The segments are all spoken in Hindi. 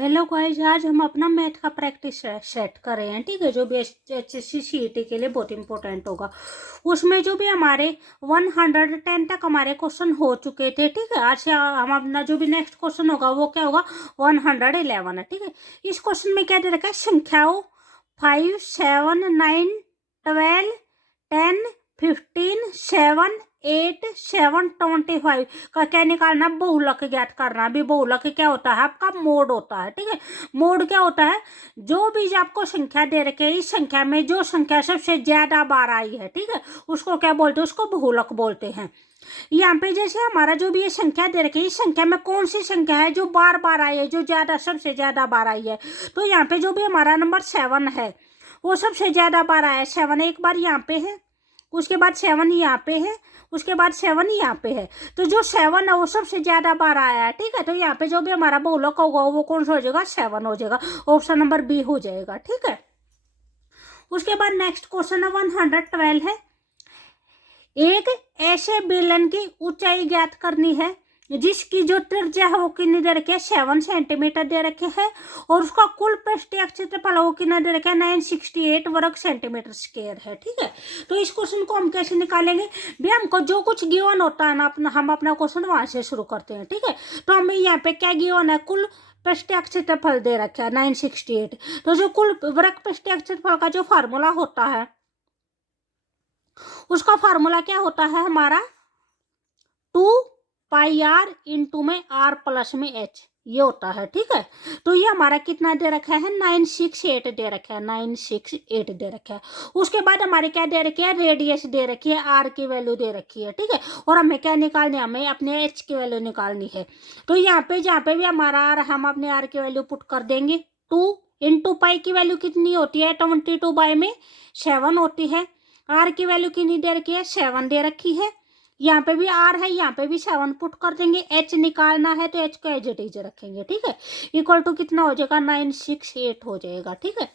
हेलो गाइस, आज हम अपना मैथ का प्रैक्टिस सेट कर रहे हैं। ठीक है, जो भी HSC CET के लिए बहुत इंपॉर्टेंट होगा। उसमें जो भी हमारे 110 तक हमारे क्वेश्चन हो चुके थे। ठीक है, आज से हम अपना जो भी नेक्स्ट क्वेश्चन होगा वो क्या होगा, 111 है। ठीक है, इस क्वेश्चन में क्या दे रखा है, संख्याओं 5, 7, 9, 12, 10, 15, 7, 8, 7, 25 का क्या निकालना, बहुलक ज्ञात करना। अभी बहुलक क्या होता है, आपका मोड होता है। ठीक है, मोड क्या होता है, जो भी आपको संख्या दे रखे है, इस संख्या में जो संख्या सबसे ज्यादा बार आई है, ठीक है, उसको क्या बोलते हैं, उसको बहुलक बोलते हैं। यहाँ पे जैसे हमारा जो भी ये संख्या दे रखी है, इस संख्या में कौन सी संख्या है जो बार बार आई है, जो ज्यादा सबसे ज्यादा बार आई है। तो यहाँ पे जो भी हमारा नंबर 7 है वो सबसे ज्यादा बार आया है। 7 एक बार यहाँ पे है, उसके बाद 7 यहाँ पे है, उसके बाद 7 यहाँ पे है। तो जो 7 है वो सबसे ज्यादा बार आया है। ठीक है, तो यहाँ पे जो भी हमारा बहुलक होगा वो कौन सा हो जाएगा, 7 हो जाएगा। ऑप्शन नंबर बी हो जाएगा। ठीक है, उसके बाद नेक्स्ट क्वेश्चन है 112 है। एक ऐसे बेलन की ऊंचाई ज्ञात करनी है जिसकी जो त्रिज्या है वो कितनी दे रखी है, 7 सेंटीमीटर दे रखे है, और उसका कुल पृष्ठीय क्षेत्रफल वो कितना दे रखा है, 968 वर्ग सेंटीमीटर स्क्वायर है। ठीक है, तो इस क्वेश्चन को हम कैसे निकालेंगे भी, हमको जो कुछ गिवन होता है ना हम अपना क्वेश्चन वहां से शुरू करते हैं। ठीक है, तो हमें यहाँ पे क्या गिवन है, कुल पृष्ठीय क्षेत्रफल दे रखा है 968। तो जो कुल वर्ग पृष्ठीय क्षेत्रफल का जो फार्मूला होता है, उसका फार्मूला क्या होता है हमारा, 2πr इंटू में r प्लस में h, ये होता है। ठीक है, तो ये हमारा कितना दे रखा है, 968 दे रखा है, 968 दे रखा है। उसके बाद हमारे क्या दे रखी है, रेडियस दे रखी है, r की वैल्यू दे रखी है। ठीक है, और हमें क्या निकालनी है, हमें अपने h की वैल्यू निकालनी है। तो यहाँ पे जहाँ पे भी हमारा r, हम अपने r की वैल्यू पुट कर देंगे। 2 इंटू पाई की वैल्यू कितनी होती है, 22 बाई में 7 होती है। r की वैल्यू कितनी दे रखी है, 7 दे रखी है। यहाँ पे भी r है, यहाँ पे भी 7 पुट कर देंगे। h निकालना है तो h को एज इट इज रखेंगे। ठीक है, इक्वल टू कितना हो जाएगा, 968 हो जाएगा। ठीक है,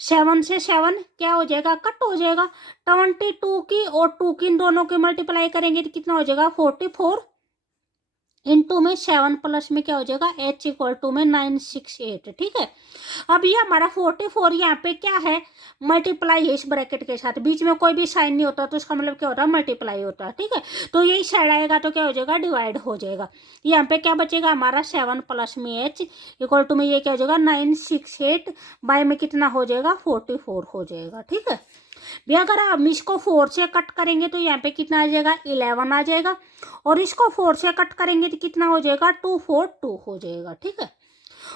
7 से 7 क्या हो जाएगा, कट हो जाएगा। 22 की और 2 की दोनों की मल्टीप्लाई करेंगे तो कितना हो जाएगा, 44 इंटू में 7 प्लस में क्या हो जाएगा, h इक्वल टू में 968। ठीक है, अब ये हमारा 44 यहाँ पे क्या है, मल्टीप्लाई है इस ब्रैकेट के साथ, बीच में कोई भी साइन नहीं होता, तो इसका मतलब क्या होता है, मल्टीप्लाई होता है। ठीक है, तो यही साइड आएगा तो क्या हो जाएगा, डिवाइड हो जाएगा। यहाँ पे क्या बचेगा हमारा, 7 प्लस में h इक्वल टू में ये क्या हो जाएगा, 968 बाय में कितना हो जाएगा, 44 हो जाएगा। ठीक है, भी अगर हम इसको 4 से कट करेंगे तो यहाँ पे कितना आ जाएगा, 11 आ जाएगा, और इसको 4 से कट करेंगे तो कितना हो जाएगा, 242 हो जाएगा। ठीक है,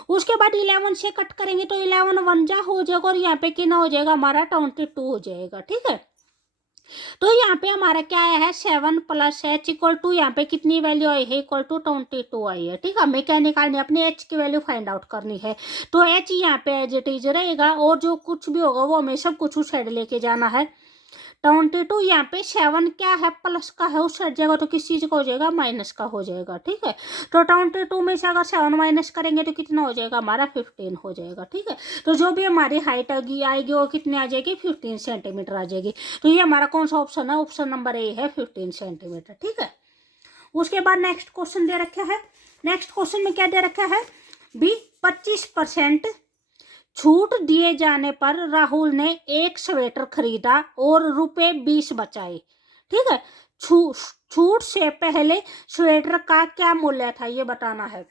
उसके बाद 11 से कट करेंगे तो 11 वन जा हो जाएगा, और यहाँ पे कितना हो जाएगा हमारा, 22 हो जाएगा। ठीक है, तो यहाँ पे हमारा क्या आया है, 7 प्लस h इक्वल टू, यहाँ पे कितनी वैल्यू आई है, इक्वल टू 22 आई है। ठीक है, हमें क्या निकालनी है, अपने h की वैल्यू फाइंड आउट करनी है। तो h यहाँ पे एज इट इज रहेगा, और जो कुछ भी होगा वो हमें सब कुछ उस साइड लेके जाना है। 22 यहाँ पे 7 क्या है, प्लस का है, उस साइड जाएगा तो किस चीज का हो जाएगा, माइनस का हो जाएगा। ठीक है, तो 22 में से अगर 7 माइनस करेंगे तो कितना हो जाएगा हमारा, 15 हो जाएगा। ठीक है, तो जो भी हमारी हाइट आएगी वो कितनी आ जाएगी, 15 सेंटीमीटर आ जाएगी। तो ये हमारा कौन सा ऑप्शन है, ऑप्शन नंबर ए है, 15 सेंटीमीटर। ठीक है, उसके बाद नेक्स्ट क्वेश्चन दे रखा है। नेक्स्ट क्वेश्चन में क्या दे रखा है भी, 25% छूट दिए जाने पर राहुल ने एक स्वेटर खरीदा और ₹20 बचाए। ठीक है, छूट से पहले स्वेटर का क्या मूल्य था, ये बताना है।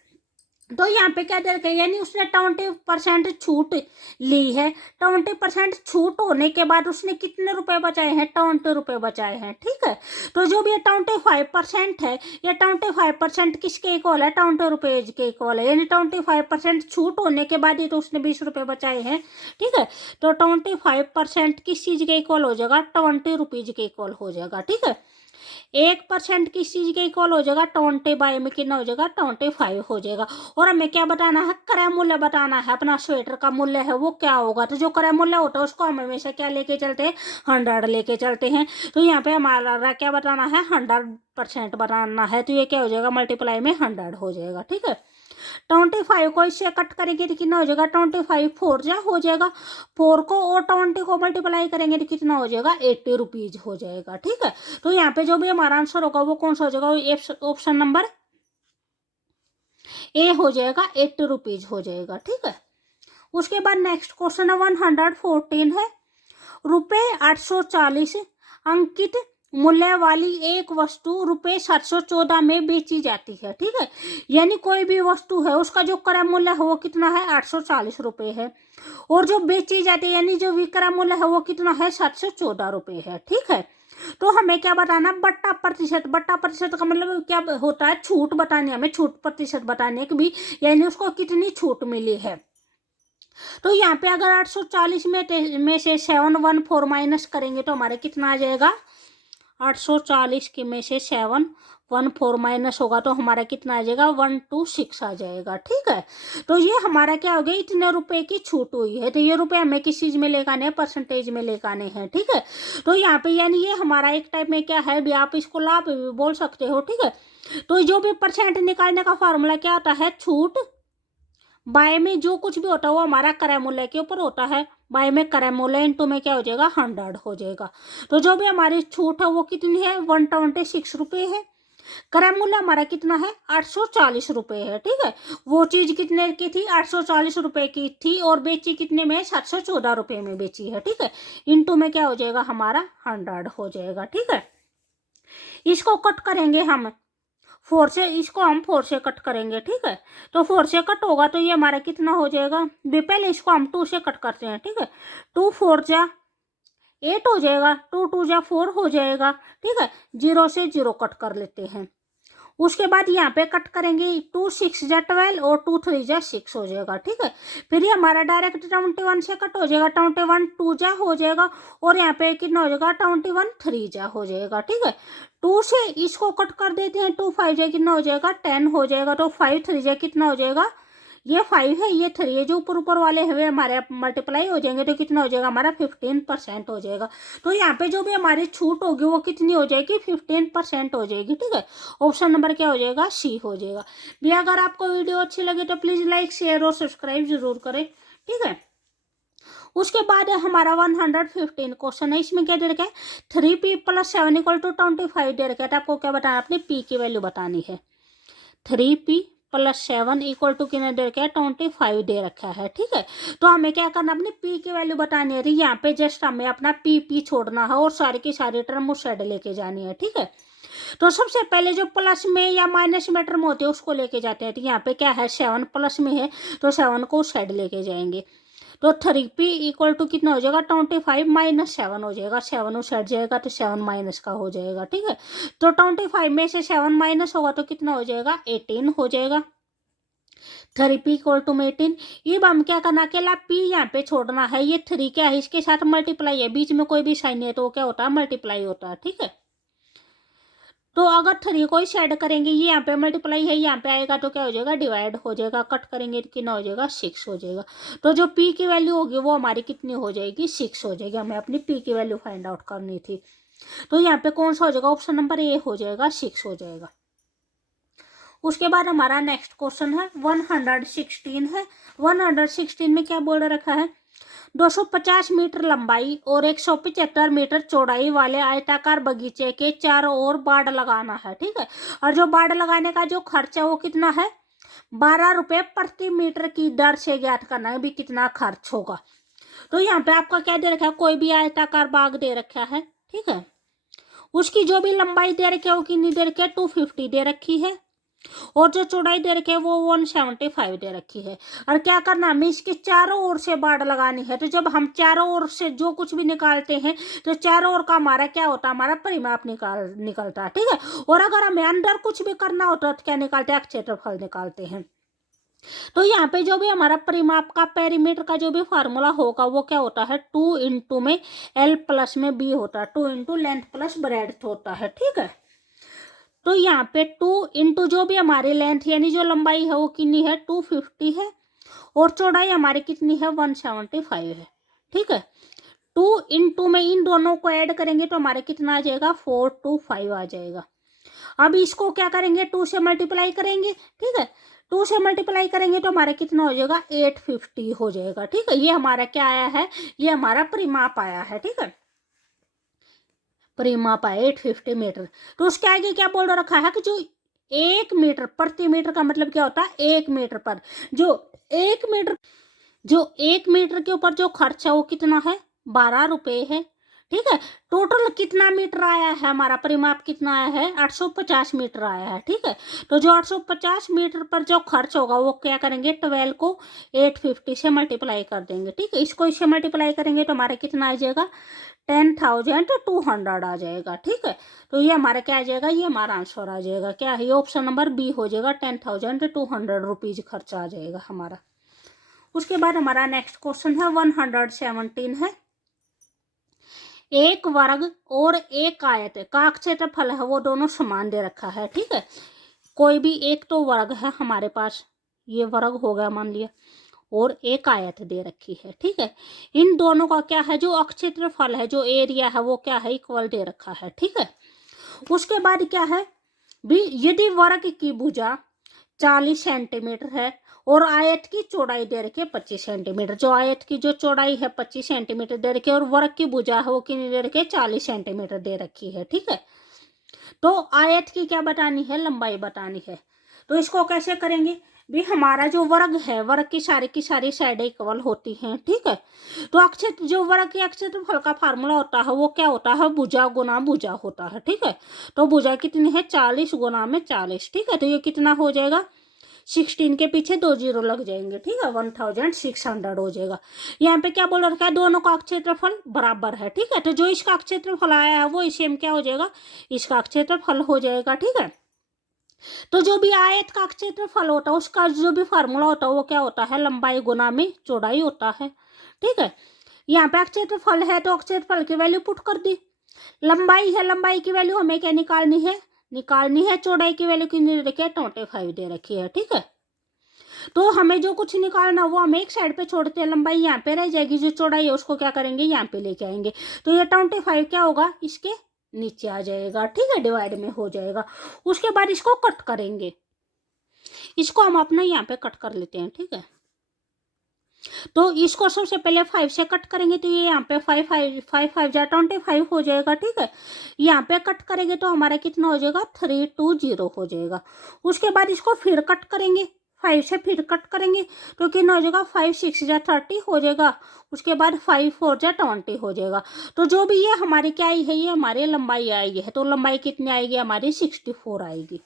तो यहाँ पे क्या दे रखा है, यानी उसने 20% छूट ली है। 20% छूट होने के बाद उसने कितने रुपए बचाए हैं, 20 रुपए बचाए हैं। ठीक है, तो जो भी ये 25% है, ये 25% किसके इक्वल है, 20 रुपीज के इक्वल है, यानी 25% छूट होने के बाद ही तो उसने 20 रुपए बचाए हैं। ठीक है, तो 25% किस चीज के इक्वल हो जाएगा, 20 रुपीज के इक्वल हो जाएगा। ठीक है, 1% किस चीज के इक्वल हो जाएगा, 20 बाई में कितना हो जाएगा, 25 हो जाएगा। और हमें क्या बताना है, क्रय मूल्य बताना है, अपना स्वेटर का मूल्य है वो क्या होगा। तो जो क्रय मूल्य होता है उसको हम हमेशा क्या लेके चलते हैं, 100 लेके चलते हैं। तो यहाँ पे हमारा क्या बताना है, 100% बताना है, तो ये क्या हो जाएगा, मल्टीप्लाई में 100 हो जाएगा। ठीक है, 25 को इससे कट करेंगे तो कितना हो जाएगा, 25 4 जा हो जाएगा, 4 को और 20 को मल्टीप्लाई करेंगे तो कितना हो जाएगा, 80 रुपीज हो जाएगा। ठीक है, तो यहाँ पे जो भी हमारा आंसर होगा वो कौन सा हो जाएगा, ऑप्शन नंबर ए हो जाएगा 80 रुपीज हो जाएगा, ठीक है। उसके बाद नेक्स्ट क्वेश्चन है 114 है, रुपये 840 अंकित मूल्य वाली एक वस्तु रुपये 714 में बेची जाती है, ठीक है। यानी कोई भी वस्तु है उसका जो क्रय मूल्य है वो कितना है, 840 रुपये है, और जो बेची जाती है यानी जो विक्रय मूल्य है वो कितना है, 714 रुपये है, ठीक है। तो हमें क्या बताना, बट्टा प्रतिशत। बट्टा प्रतिशत का मतलब क्या होता है, छूट बतानी, हमें छूट प्रतिशत बताने की भी, यानी उसको कितनी छूट मिली है। तो यहाँ पे अगर 840 में से 714 माइनस करेंगे तो हमारे कितना आ जाएगा, 840 के में से 714 माइनस होगा तो हमारा कितना आ जाएगा, 126 आ जाएगा, ठीक है। तो ये हमारा क्या हो गया, इतने रुपए की छूट हुई है। तो ये रुपए हमें किस चीज में लेकर आने हैं, परसेंटेज में लेकर आने हैं, ठीक है। तो यहाँ पे यानी ये हमारा एक टाइप में क्या है भी, आप इसको लाभ भी बोल सकते हो, ठीक है। तो जो भी परसेंट निकालने का फॉर्मूला क्या होता है, छूट बाय में जो कुछ भी होता है वो हमारा क्रय मूल्य के ऊपर होता है, बाय में क्रय मूल्य इनटू में क्या हो जाएगा, 100 हो जाएगा। तो जो भी हमारी छूट है वो कितनी है, 126 रुपये है। क्रय मूल्य हमारा कितना है, 840 रुपये है, ठीक है। वो चीज कितने की थी, 840 रुपये की थी, और बेची कितने में, 714 रुपये में बेची है, ठीक है। इनटू में क्या हो जाएगा, हमारा 100 हो जाएगा, ठीक है। इसको कट करेंगे हम 4 से, इसको हम 4 से कट करेंगे, ठीक है। तो 4 से कट होगा तो ये हमारा कितना हो जाएगा, पहले इसको हम 2 से कट करते हैं, ठीक है। 2 4 जा 8 हो जाएगा, 2 2 जा 4 हो जाएगा, ठीक है। 0 से 0 कट कर लेते हैं। उसके बाद यहाँ पे कट करेंगे, 2 6 जा 12 और 2 3 जा 6 हो जाएगा, ठीक है। फिर ये हमारा डायरेक्ट 21 से कट हो जाएगा, 21 2 जा हो जाएगा, और यहाँ पे कितना हो जाएगा, 21 3 जा हो जाएगा, ठीक है। 2 से इसको कट कर देते हैं, 2 5 जा कितना हो जाएगा, 10 हो जाएगा। तो 5 3 जा कितना हो जाएगा, ये 5 है, ये 3 है, जो ऊपर ऊपर वाले हैं हमारे मल्टीप्लाई हो जाएंगे तो कितना हो जाएगा, हमारा 15% हो जाएगा। तो यहाँ पे जो भी हमारी छूट होगी वो कितनी हो जाएगी, 15% हो जाएगी, ठीक है। ऑप्शन नंबर क्या हो जाएगा, सी हो जाएगा। भी अगर आपको वीडियो अच्छी लगे तो प्लीज लाइक शेयर और सब्सक्राइब जरूर करें, ठीक है। उसके बाद हमारा 115 क्वेश्चन है, इसमें क्या दे रखा है, 3p + 7 = 25 दे रखा है। तो आपको क्या बताना, अपनी p की वैल्यू बतानी है। 3p + 7 = कितना दे रखा है, 25 दे रखा है, ठीक है। तो हमें क्या करना, अपनी p की वैल्यू बतानी है। यहाँ पे जस्ट हमें अपना p छोड़ना है और सारी की सारी टर्म उस साइड लेके जानी है, ठीक है। तो सबसे पहले जो प्लस में या माइनस में टर्म होते हैं उसको लेके जाते हैं। तो यहाँ पे क्या है, 7 प्लस में है तो 7 को उस साइड लेके जाएंगे। तो 3p = कितना हो जाएगा, 25 - 7 हो जाएगा। 7 उस हट जाएगा तो 7 माइनस का हो जाएगा, ठीक है। तो 25 में से 7 माइनस होगा तो कितना हो जाएगा, 18 हो जाएगा। 3p = 18। अब हम क्या करना, अकेला p यहाँ पे छोड़ना है। ये 3 क्या है, इसके साथ मल्टीप्लाई है, बीच में कोई भी साइन नहीं है तो वो क्या होता है, मल्टीप्लाई होता है, ठीक है। तो अगर 3 को ही ऐड करेंगे, ये यहाँ पे मल्टीप्लाई है, यहाँ पे आएगा तो क्या हो जाएगा, डिवाइड हो जाएगा। कट करेंगे तो कितना हो जाएगा, 6 हो जाएगा। तो जो p की वैल्यू होगी वो हमारी कितनी हो जाएगी, 6 हो जाएगी। हमें अपनी p की वैल्यू फाइंड आउट करनी थी। तो यहाँ पे कौन सा हो जाएगा, ऑप्शन नंबर ए हो जाएगा, 6 हो जाएगा। उसके बाद हमारा नेक्स्ट क्वेश्चन है 116 है। 116 में क्या बोल रखा है, 250 मीटर लंबाई और 175 मीटर चौड़ाई वाले आयताकार बगीचे के चारों ओर बाड़ लगाना है, ठीक है। और जो बाड़ लगाने का जो खर्च है वो कितना है, 12 रुपये प्रति मीटर की दर से ज्ञात करना है भी कितना खर्च होगा। तो यहाँ पे आपका क्या दे रखा है, कोई भी आयताकार बाग दे रखा है, ठीक है। उसकी जो भी लंबाई दे रखी है वो कितनी दे रखी है, 250 दे रखी है, और जो चौड़ाई दे रखी है वो 175 दे रखी है। और क्या करना, हमें इसके चारों ओर से बाड़ लगानी है। तो जब हम चारों ओर से जो कुछ भी निकालते हैं तो चारों ओर का हमारा क्या होता है, हमारा परिमाप निकलता है, ठीक है। और अगर हमें अंदर कुछ भी करना होता है तो क्या निकालते हैं, क्षेत्रफल निकालते हैं। तो यहाँ पे जो भी हमारा परिमाप का पेरीमीटर का जो भी फार्मूला होगा वो क्या होता है, 2 इंटू में L प्लस में B होता है, 2 इंटू लेंथ प्लस ब्रेड्थ होता है, ठीक है। तो यहाँ पे 2 इंटू जो भी हमारी लेंथ यानी जो लंबाई है वो कितनी है, 250 है, और चौड़ाई हमारी कितनी है, 175 है, ठीक है। 2 इंटू में इन दोनों को ऐड करेंगे तो हमारे कितना आ जाएगा, 425 आ जाएगा। अब इसको क्या करेंगे, 2 से मल्टीप्लाई करेंगे, ठीक है। 2 से मल्टीप्लाई करेंगे तो हमारा कितना हो जाएगा, 850 हो जाएगा, ठीक है। ये हमारा क्या आया है, ये हमारा परिमाप आया है, ठीक है। परिमाप आया 850 मीटर। तो उसके आगे क्या बोल रखा है कि जो 1 मीटर प्रति मीटर का मतलब क्या होता है 1 मीटर पर। जो 1 मीटर के ऊपर जो खर्च है वो कितना है 12 रुपए है। ठीक है, टोटल कितना मीटर आया है हमारा परिमाप कितना आया है 850 मीटर आया है। ठीक है, तो जो 850 मीटर पर जो खर्च होगा वो क्या करेंगे 12 को 850 से मल्टीप्लाई कर देंगे। ठीक है, इसको इससे मल्टीप्लाई करेंगे तो हमारा कितना आ जाएगा 10,200 आ जाएगा। ठीक है, तो ये हमारा क्या आ जाएगा, ये हमारा आंसर आ जाएगा क्या है, ये ऑप्शन नंबर बी हो जाएगा 10,200 रुपीज खर्चा आ जाएगा हमारा। उसके बाद हमारा नेक्स्ट क्वेश्चन है 117 है। एक वर्ग और एक आयत का क्षेत्रफल है वो दोनों समान दे रखा है। ठीक है, कोई भी एक तो वर्ग है हमारे पास, ये वर्ग हो गया मान लिया, और एक आयत दे रखी है। ठीक है, इन दोनों का क्या है जो क्षेत्रफल है जो एरिया है वो क्या है इक्वल दे रखा है। ठीक है, उसके बाद क्या है भी यदि वर्ग की भुजा 40 सेंटीमीटर है और आयत की चौड़ाई दे रखी है 25 सेंटीमीटर, जो आयत की जो चौड़ाई है 25 सेंटीमीटर दे रखी है और वर्ग की भुजा है वो कितनी दे रखी है 40 सेंटीमीटर दे रखी है। ठीक है, तो आयत की क्या बतानी है लंबाई बतानी है। तो इसको कैसे करेंगे भी, हमारा जो वर्ग है वर्ग की सारी साइडें इक्वल होती हैं। ठीक है, तो अक्षर जो वर्ग के क्षेत्रफल का फार्मूला होता है वो क्या होता है भुजा गुना भुजा होता है। ठीक है, तो भुजा कितनी है 40 गुना में 40। ठीक है, तो ये कितना हो जाएगा 16 के पीछे 2 जीरो लग जाएंगे। ठीक है, 1600 हो जाएगा। यहाँ पे क्या बोल रखा है दोनों का क्षेत्रफल बराबर है। ठीक है, तो जो इसका क्षेत्रफल आया है वो सेम क्या हो जाएगा इसका क्षेत्रफल हो जाएगा। ठीक है, तो जो भी आयत का क्षेत्रफल होता है उसका जो भी फार्मूला होता है वो क्या होता है लंबाई गुना में चौड़ाई होता है। ठीक है, यहाँ पे क्षेत्रफल है तो क्षेत्रफल की वैल्यू पुट कर दी, लंबाई है लंबाई की वैल्यू हमें क्या निकालनी है चौड़ाई की वैल्यू कितनी दे रखी है 25 दे रखी है। ठीक है, तो हमें जो कुछ निकालना वो हम एक साइड पे छोड़ते हैं, लंबाई यहाँ पे रह जाएगी, जो चौड़ाई है उसको क्या करेंगे यहाँ पे लेके आएंगे, तो ये 25 क्या होगा इसके नीचे आ जाएगा। ठीक है, डिवाइड में हो जाएगा। उसके बाद इसको कट करेंगे, इसको हम अपना यहाँ पे कट कर लेते हैं। ठीक है, तो इसको सबसे पहले 5 से कट करेंगे तो ये यहाँ पे 5 जा 25 हो जाएगा। ठीक है, यहाँ पे कट करेंगे तो हमारा कितना हो जाएगा 320 हो जाएगा। उसके बाद इसको फिर कट करेंगे 5 से फिर कट करेंगे तो कितना हो जाएगा 5 6 जा 30 हो जाएगा। उसके बाद 5 4 जा 20 हो जाएगा। तो जो भी ये हमारी क्या आई है ये हमारी लंबाई आई है, तो लंबाई कितनी आएगी हमारी 64 आएगी।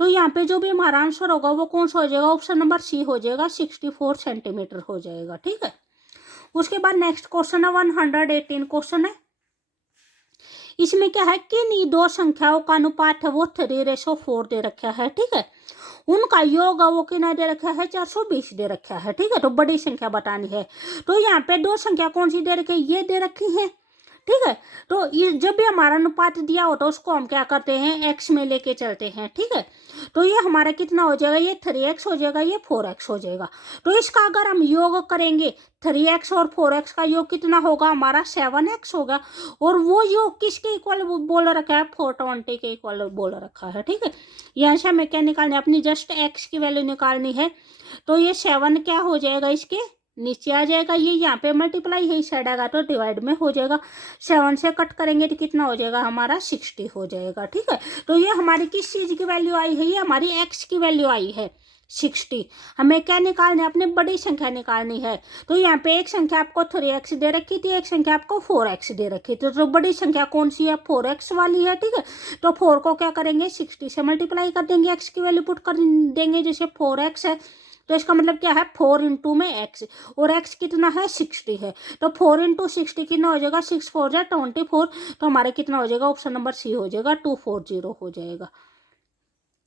तो यहाँ पे जो भी हमारा आंसर होगा वो कौन सा हो जाएगा ऑप्शन नंबर सी हो जाएगा 64 सेंटीमीटर हो जाएगा। ठीक है, उसके बाद नेक्स्ट क्वेश्चन है 118 क्वेश्चन है। इसमें क्या है कि दो संख्याओं का अनुपात है वो 3:4 दे रखा है। ठीक है, उनका योग वो कितना दे रखा है 420 दे रखा है। ठीक है, तो बड़ी संख्या बतानी है, तो यहाँ पे दो संख्या कौन सी दे रखी है ये दे रखी है। ठीक है, तो ये जब भी हमारा अनुपात दिया होता है उसको हम क्या करते हैं एक्स में लेके चलते हैं। ठीक है, तो ये हमारा कितना हो जाएगा ये 3x हो जाएगा, ये 4x हो जाएगा। तो इसका अगर हम योग करेंगे 3x और 4x का योग कितना होगा हमारा 7x होगा, और वो योग किसके इक्वल बोल रखा है 420 के इक्वल बोल रखा है। ठीक है, यहाँ से हमें क्या निकालनी है अपनी जस्ट x की वैल्यू निकालनी है, तो ये 7 क्या हो जाएगा इसके नीचे आ जाएगा, ये यहाँ पे मल्टीप्लाई है इस साइड आएगा तो डिवाइड में हो जाएगा। 7 से कट करेंगे तो कितना हो जाएगा हमारा 60 हो जाएगा। ठीक है, तो ये हमारी किस चीज़ की वैल्यू आई है ये हमारी x की वैल्यू आई है 60। हमें क्या निकालना है अपनी बड़ी संख्या निकालनी है, तो यहाँ पे एक संख्या आपको 3x दे रखी थी, एक संख्या आपको 4x दे रखी थी, तो बड़ी संख्या कौन सी है 4x वाली है। ठीक है, तो 4 को क्या करेंगे 60 से मल्टीप्लाई कर देंगे, x की वैल्यू पुट कर देंगे, जैसे 4x है तो इसका मतलब क्या है 4 इंटू में x, और x कितना है 60 है, तो 4 इंटू 60 कितना हो जाएगा 6 4 जा 24, तो हमारे कितना हो जाएगा ऑप्शन नंबर सी हो जाएगा 240 हो जाएगा।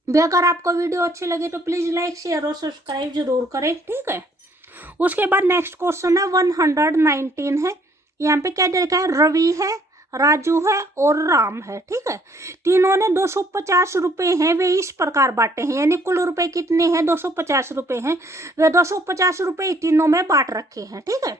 भी अगर आपको वीडियो अच्छी लगी तो प्लीज़ लाइक शेयर और सब्सक्राइब जरूर करें। ठीक है, उसके बाद नेक्स्ट क्वेश्चन है 119 है। यहाँ पे क्या दे रखा है रवि है, राजू है और राम है। ठीक है, तीनों ने 250 रुपये हैं वे इस प्रकार बांटे हैं, यानी कुल रुपए कितने हैं 250 रुपये हैं, वे 250 रुपये तीनों में बांट रखे हैं। ठीक है,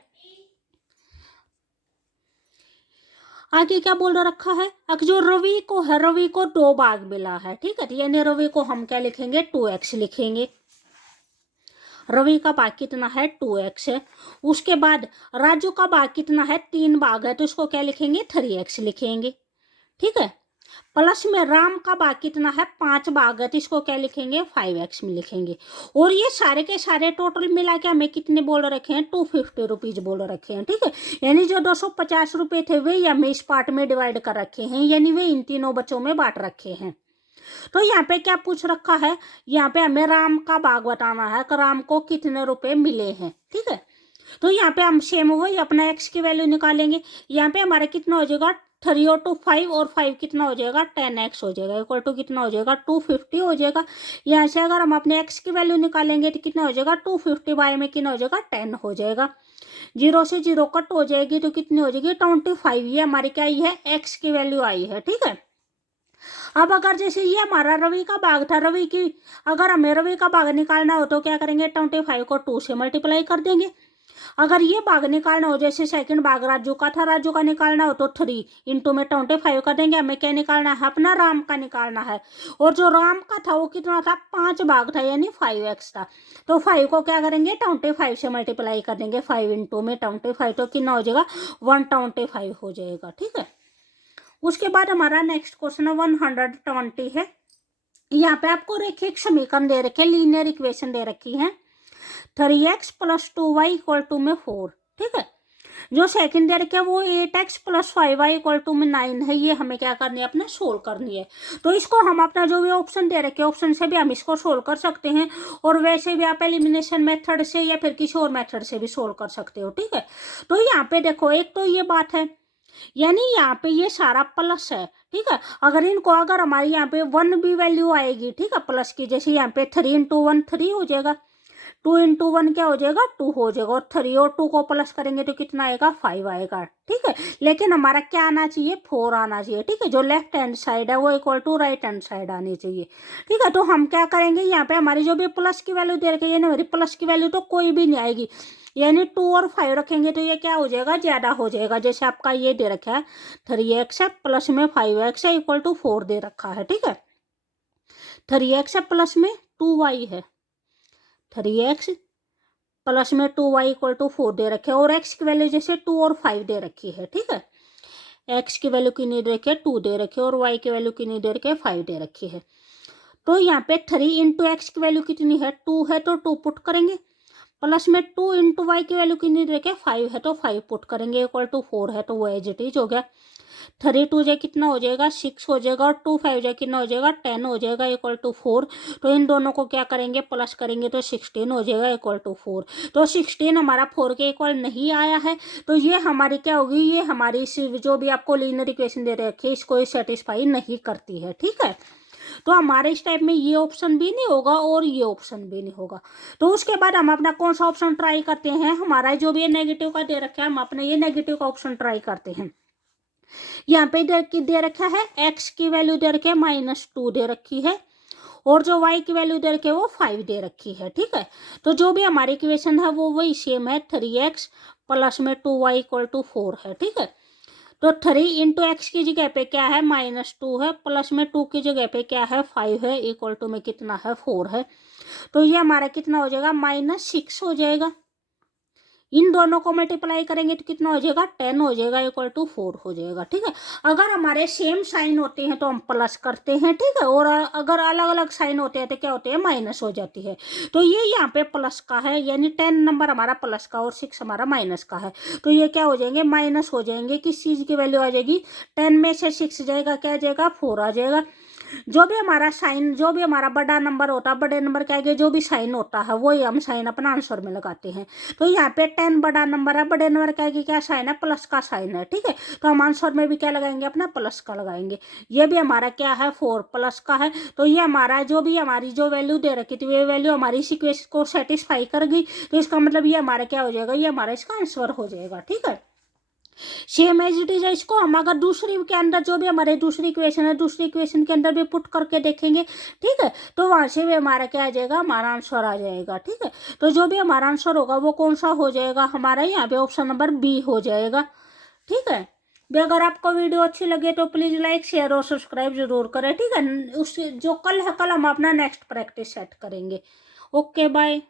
आगे क्या बोल रखा है जो रवि को है रवि को 2 भाग मिला है। ठीक है, यानी रवि को हम क्या लिखेंगे 2x लिखेंगे, रवि का भाग कितना है 2x है। उसके बाद राजू का भाग कितना है 3 भाग है, तो इसको क्या लिखेंगे 3x लिखेंगे। ठीक है, प्लस में राम का भाग कितना है 5 भाग है, तो इसको क्या लिखेंगे 5x में लिखेंगे। और ये सारे के सारे टोटल मिला के हमें कितने बोल रखे हैं 250 रुपीज बोल रखे हैं, ठीक है। यानी जो 250 रुपये थे वे हमें इस पार्ट में डिवाइड कर रखे हैं, यानी वे इन तीनों बच्चों में बांट रखे हैं। तो यहाँ पे क्या पूछ रखा है, यहाँ पे हमें राम का भाग बताना है कि राम को कितने रुपए मिले हैं, ठीक है। तो यहाँ पे हम सेम वही अपना एक्स की वैल्यू निकालेंगे। यहाँ पे हमारा कितना हो जाएगा 3 और 2 5 और 5 कितना हो जाएगा 10x हो जाएगा, इक्वल टू कितना हो जाएगा 250 हो जाएगा। यहाँ से अगर हम अपने x की वैल्यू निकालेंगे तो कितना हो जाएगा 250 बाय में कितना हो जाएगा 10 हो जाएगा। 0 से 0 कट हो जाएगी तो कितनी हो जाएगी 25। ये हमारी क्या आई है x की वैल्यू आई है, ठीक है। अब अगर जैसे ये हमारा रवि का भाग था, रवि की अगर हमें रवि का भाग निकालना हो तो क्या करेंगे 25 को 2 से मल्टीप्लाई कर देंगे। अगर ये भाग निकालना हो, जैसे सेकंड भाग राजू का था, राजू का निकालना हो तो 3 इंटू में 25 कर देंगे। हमें क्या निकालना है अपना राम का निकालना है। और जो राम का था वो कितना था 5 भाग था, यानी 5x था। तो 5 को क्या करेंगे 25 से मल्टीप्लाई कर देंगे। 5 इंटू में 25 तो कितना हो जाएगा 125 हो जाएगा, ठीक है। उसके बाद हमारा नेक्स्ट क्वेश्चन है 120 है। यहाँ पे आपको रेखिक समीकरण दे रखे, लीनियर इक्वेशन दे रखी है 3x + 2y = में 4, ठीक है। जो सेकंड दे रखे वो 8x + 5y = में 9 है। ये हमें क्या करनी है अपना सोल्व करनी है। तो इसको हम अपना जो भी ऑप्शन दे रखे ऑप्शन से भी हम इसको सोल्व कर सकते हैं, और वैसे भी आप एलिमिनेशन मेथड से या फिर किसी और मेथड से भी सोल्व कर सकते हो, ठीक है। तो यहाँ पे देखो एक तो ये बात है, यानी यहाँ पे ये सारा प्लस है, ठीक है। अगर हमारी यहाँ पे 1 भी वैल्यू आएगी, ठीक है, प्लस की, जैसे यहाँ पे 3 इंटू 1 3 हो जाएगा, 2 इंटू 1 क्या हो जाएगा 2 हो जाएगा, और 3 और 2 को प्लस करेंगे तो कितना आएगा 5 आएगा, ठीक है। लेकिन हमारा क्या आना चाहिए 4 आना चाहिए, ठीक है। जो लेफ्ट हैंड साइड है वो equal to right hand side आनी चाहिए, ठीक है। तो हम क्या करेंगे यहाँ पे हमारी जो भी प्लस की वैल्यू दे रखी है, हमारी प्लस की वैल्यू तो कोई भी नहीं आएगी, यानी 2 और 5 रखेंगे तो ये क्या हो जाएगा ज्यादा हो जाएगा। जैसे आपका ये दे रखा है 3x है प्लस में 5x है इक्वल टू 4 दे रखा है, ठीक है। 3x है प्लस में 2y है, 3x प्लस में 2y = 4 दे रखे हैं, और x की वैल्यू जैसे 2 और 5 दे रखी है, ठीक है। x की वैल्यू कितनी दे रखी है 2 दे रखी है, और y की वैल्यू कितनी दे रखी है 5 दे रखी है। तो यहाँ पे 3 इंटू एक्स की वैल्यू कितनी है 2 है, तो 2 पुट करेंगे, प्लस में 2 इंटू वाई की वैल्यू कितनी दे रखी है 5 है, तो 5 पुट करेंगे, इक्वल टू 4 है, तो वो एज इट इज हो गया। 3 2 जे कितना हो जाएगा 6 हो जाएगा, और 2 5 जे कितना हो जाएगा 10 हो जाएगा, इक्वल टू 4। तो इन दोनों को क्या करेंगे प्लस करेंगे तो 16 हो जाएगा, इक्वल टू 4। तो 16 हमारा 4 के इक्वल नहीं आया है, तो ये हमारी क्या होगी, ये हमारी जो भी आपको लीनियर इक्वेशन दे रखी है इसको सेटिस्फाई नहीं करती है, ठीक है। तो हमारे इस टाइप में ये ऑप्शन भी नहीं होगा और ये ऑप्शन भी नहीं होगा। तो उसके बाद हम अपना कौन सा ऑप्शन ट्राई करते हैं, हमारा जो भी नेगेटिव का दे रखा है हम अपने ये नेगेटिव का ऑप्शन ट्राई करते हैं। यहाँ पे दे रखा है x की वैल्यू दे रखी है -2 दे रखी है, और जो y की वैल्यू दे रखी है वो 5 दे रखी है, ठीक है। तो जो भी हमारी इक्वेशन है वो वही सेम है, 3x प्लस में 2y = 4 है, ठीक है। तो 3 इंटू एक्स की जगह पे क्या है -2 है, प्लस में 2 की जगह पे क्या है 5 है, इक्वल टू में कितना है 4 है। तो ये हमारा कितना हो जाएगा -6 हो जाएगा। इन दोनों को मल्टीप्लाई करेंगे तो कितना हो जाएगा 10 हो जाएगा, इक्वल टू 4 हो जाएगा, ठीक है। अगर हमारे सेम साइन होते हैं तो हम प्लस करते हैं, ठीक है, और अगर अलग अलग साइन होते हैं तो क्या होते हैं माइनस हो जाती है। तो ये यहाँ पे प्लस का है, यानी 10 नंबर हमारा प्लस का और 6 हमारा माइनस का है। तो ये क्या हो जाएंगे माइनस हो जाएंगे, किस चीज़ की वैल्यू आ जाएगी 10 में से 6 जाएगा, क्या आ जाएगा 4 आ जाएगा। जो भी हमारा साइन, जो भी हमारा बड़ा नंबर होता है, बड़े नंबर क्या जो भी साइन होता है वही हम साइन अपना आंसर में लगाते हैं। तो यहाँ पे 10 बड़ा नंबर है, बड़े नंबर क्या साइन है प्लस का साइन है, ठीक है। तो हम आंसर में भी क्या लगाएंगे अपना प्लस का लगाएंगे। ये भी हमारा क्या है 4 प्लस का है। तो ये हमारा जो भी हमारी जो वैल्यू दे रखी थी ये वैल्यू हमारी इस इक्वेशन को सेटिस्फाई कर गई। तो इसका मतलब ये हमारा क्या हो जाएगा, ये हमारा इसका आंसर हो जाएगा, ठीक है। सेम एज इट इज है, इसको हम अगर दूसरी के अंदर जो भी हमारे दूसरी इक्वेशन है दूसरी इक्वेशन के अंदर भी पुट करके देखेंगे, ठीक है। तो वहां से भी हमारा क्या आ जाएगा हमारा आंसर आ जाएगा, ठीक है। तो जो भी हमारा आंसर होगा वो कौन सा हो जाएगा हमारा, यहाँ पे ऑप्शन नंबर बी हो जाएगा, ठीक है। भी अगर आपको वीडियो अच्छी लगे तो प्लीज लाइक शेयर और सब्सक्राइब जरूर करें, ठीक है। उससे जो कल है कल हम अपना नेक्स्ट प्रैक्टिस सेट करेंगे। Okay bye.